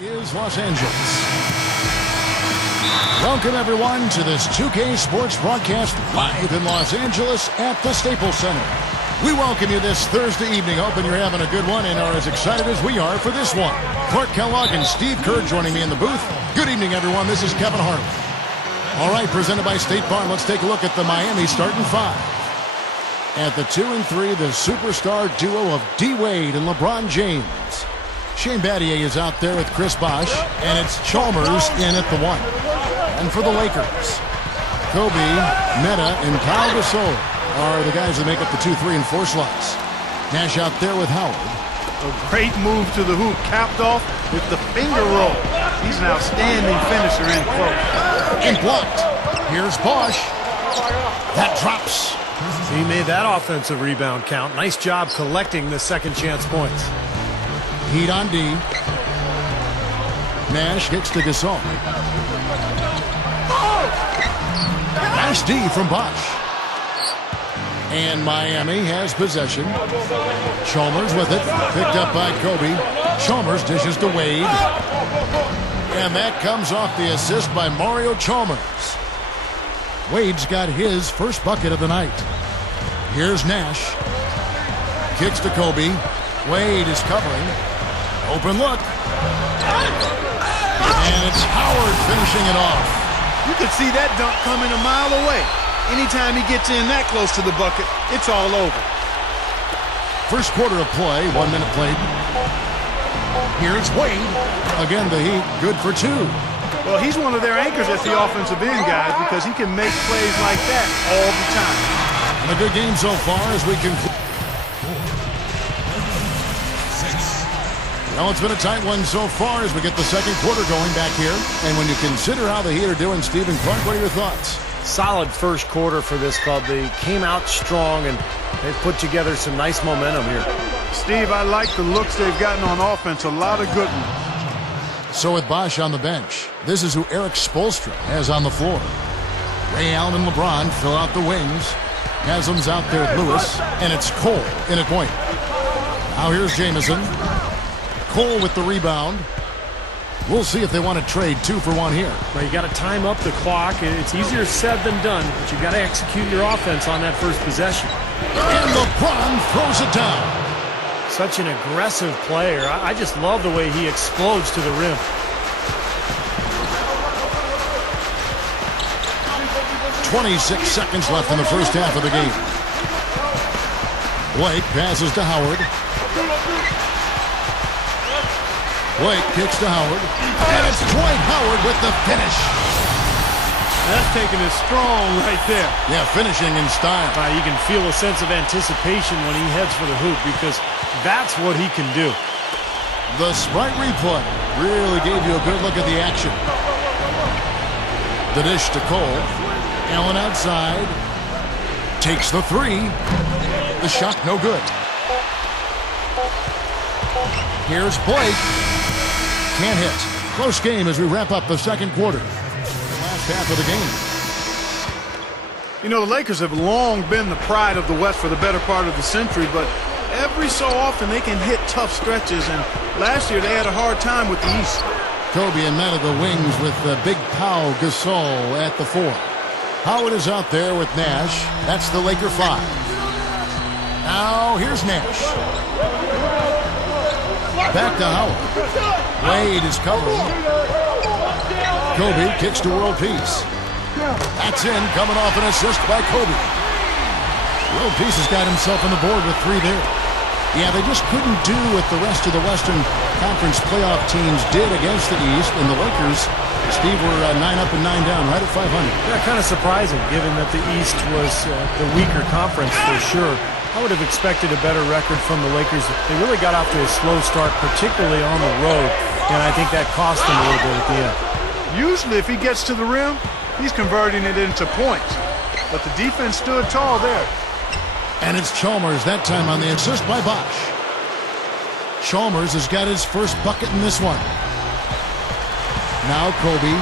Is Los Angeles. Welcome everyone to this 2K Sports broadcast live in Los Angeles at the Staples Center. We welcome you this Thursday evening, hoping you're having a good one and are as excited as we are for this one. Clark Kellogg and Steve Kerr joining me in the booth. Good evening everyone, this is Kevin Harlan. All right, presented by State Farm, let's take a look at the Miami starting five. At the 2 and 3, the superstar duo of D. Wade and LeBron James. Shane Battier is out there with Chris Bosh, and it's Chalmers in at the 1. And for the Lakers, Kobe, Metta, and Pau Gasol are the guys that make up the 2, 3, and 4 slots. Nash out there with Howard. A great move to the hoop, capped off with the finger roll. He's an outstanding finisher in close. And blocked. Here's Bosh. That drops. He made that offensive rebound count. Nice job collecting the second chance points. Heat on D. Nash gets to Gasol. Nice D from Bosh. And Miami has possession. Chalmers with it. Picked up by Kobe. Chalmers dishes to Wade. And that comes off the assist by Mario Chalmers. Wade's got his first bucket of the night. Here's Nash. Kicks to Kobe. Wade is covering. Open look. And it's Howard finishing it off. You could see that dunk coming a mile away. Anytime he gets in that close to the bucket, it's all over. First quarter of play, 1 minute played. Here's Wade. Again, the Heat good for 2. Well, he's one of their anchors at the offensive end, guys, because he can make plays like that all the time. And a good game so far as we conclude. Well, it's been a tight one so far as we get the second quarter going back here. And when you consider how the Heat are doing, Stephen Clark, what are your thoughts? Solid first quarter for this club. They came out strong, and they've put together some nice momentum here. Steve, I like the looks they've gotten on offense. A lot of good ones. So with Bosh on the bench, this is who Eric Spoelstra has on the floor. Ray Allen and LeBron fill out the wings. Haslam's out there with Lewis, and it's Cole in at point. Now here's Jamison. Cole with the rebound. We'll see if they want to trade 2 for 1 here. Well, you got to time up the clock. It's easier said than done, but you got to execute your offense on that first possession. And LeBron throws it down. Such an aggressive player. I just love the way he explodes to the rim. .26 seconds left in the first half of the game. Blake passes to Howard. Blake kicks to Howard. And it's Dwight Howard with the finish. That's taking it strong right there. Yeah, finishing in style. You can feel a sense of anticipation when he heads for the hoop because that's what he can do. The Sprite replay really gave you a good look at the action. The dish to Cole. Allen outside. Takes the 3. The shot no good. Here's Blake. Can't hit. Close game as we wrap up the second quarter. The last half of the game. You know, the Lakers have long been the pride of the West for the better part of the century, but every so often they can hit tough stretches, and last year they had a hard time with the East. Kobe and Metta the wings with the big Pau Gasol at the 4. Howard is out there with Nash. That's the Laker 5. Now here's Nash. Back to Howard. Wade is covering. Kobe kicks to world peace. That's in, coming off an assist by Kobe. World peace has got himself on the board with 3 there. Yeah, they just couldn't do what the rest of the Western Conference playoff teams did against the East, and the Lakers, Steve, were 9 up and 9 down, right at 500. Yeah, kind of surprising, given that the East was the weaker conference for sure. I would have expected a better record from the Lakers. They really got off to a slow start, particularly on the road, and I think that cost them a little bit at the end. Usually if he gets to the rim, he's converting it into points, but the defense stood tall there. And it's Chalmers that time on the assist by Bosh. Chalmers has got his first bucket in this one. Now Kobe.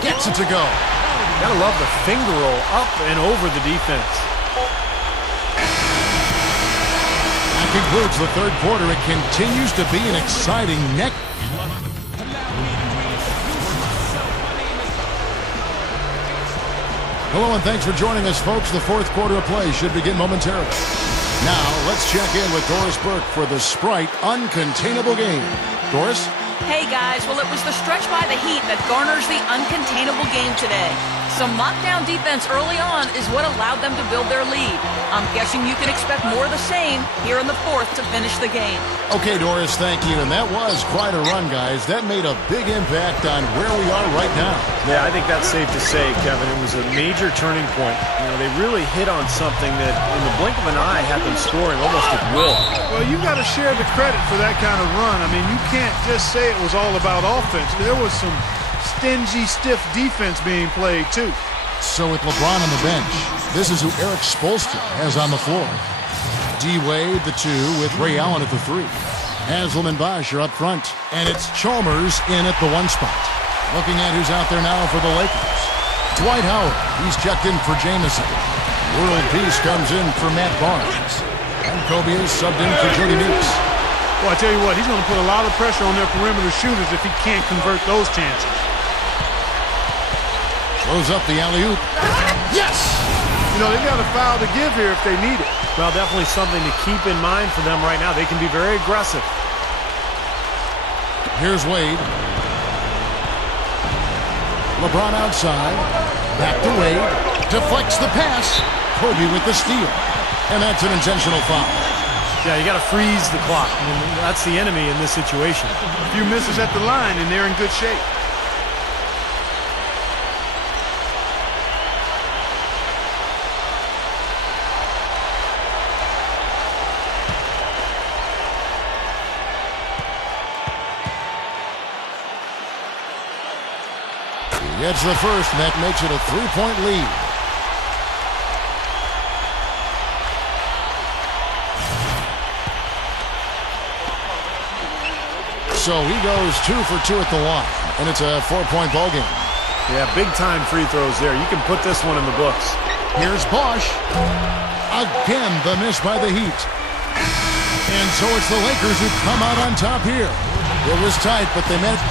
Gets it to go. Gotta love the finger roll up and over the defense. Back concludes the third quarter. It continues to be an exciting neck. Hello and thanks for joining us, folks. The fourth quarter of play should begin momentarily. Now, let's check in with Doris Burke for the Sprite Uncontainable Game. Doris? Hey guys, well it was the stretch by the Heat that garners the uncontainable game today. Some lockdown defense early on is what allowed them to build their lead. I'm guessing you can expect more of the same here in the fourth to finish the game. Okay, Doris, thank you. And that was quite a run, guys. That made a big impact on where we are right now. Yeah, I think that's safe to say, Kevin. It was a major turning point. You know, they really hit on something that in the blink of an eye had them scoring almost at will. Well, you got to share the credit for that kind of run. I mean, you can't just say it was all about offense. There was some stingy, stiff defense being played, too. So with LeBron on the bench, this is who Eric Spoelstra has on the floor. D-Wade, the 2, with Ray Allen at the 3. Haslam and Bosh are up front, and it's Chalmers in at the 1 spot. Looking at who's out there now for the Lakers. Dwight Howard, he's checked in for Jamison. World Peace comes in for Matt Barnes. And Kobe is subbed in for Jody Meeks. Well, I tell you what, he's going to put a lot of pressure on their perimeter shooters if he can't convert those chances. Throws up the alley-oop. Yes! You know, they've got a foul to give here if they need it. Well, definitely something to keep in mind for them right now. They can be very aggressive. Here's Wade. LeBron outside. Back to Wade. Deflects the pass. Kobe with the steal. And that's an intentional foul. Yeah, you got to freeze the clock. I mean, that's the enemy in this situation. A few misses at the line, and they're in good shape. Gets the first, and that makes it a 3-point lead. So he goes 2 for 2 at the line, and it's a 4-point ball game. Yeah, big-time free throws there. You can put this one in the books. Here's Bosh. Again, the miss by the Heat. And so it's the Lakers who come out on top here. It was tight, but they met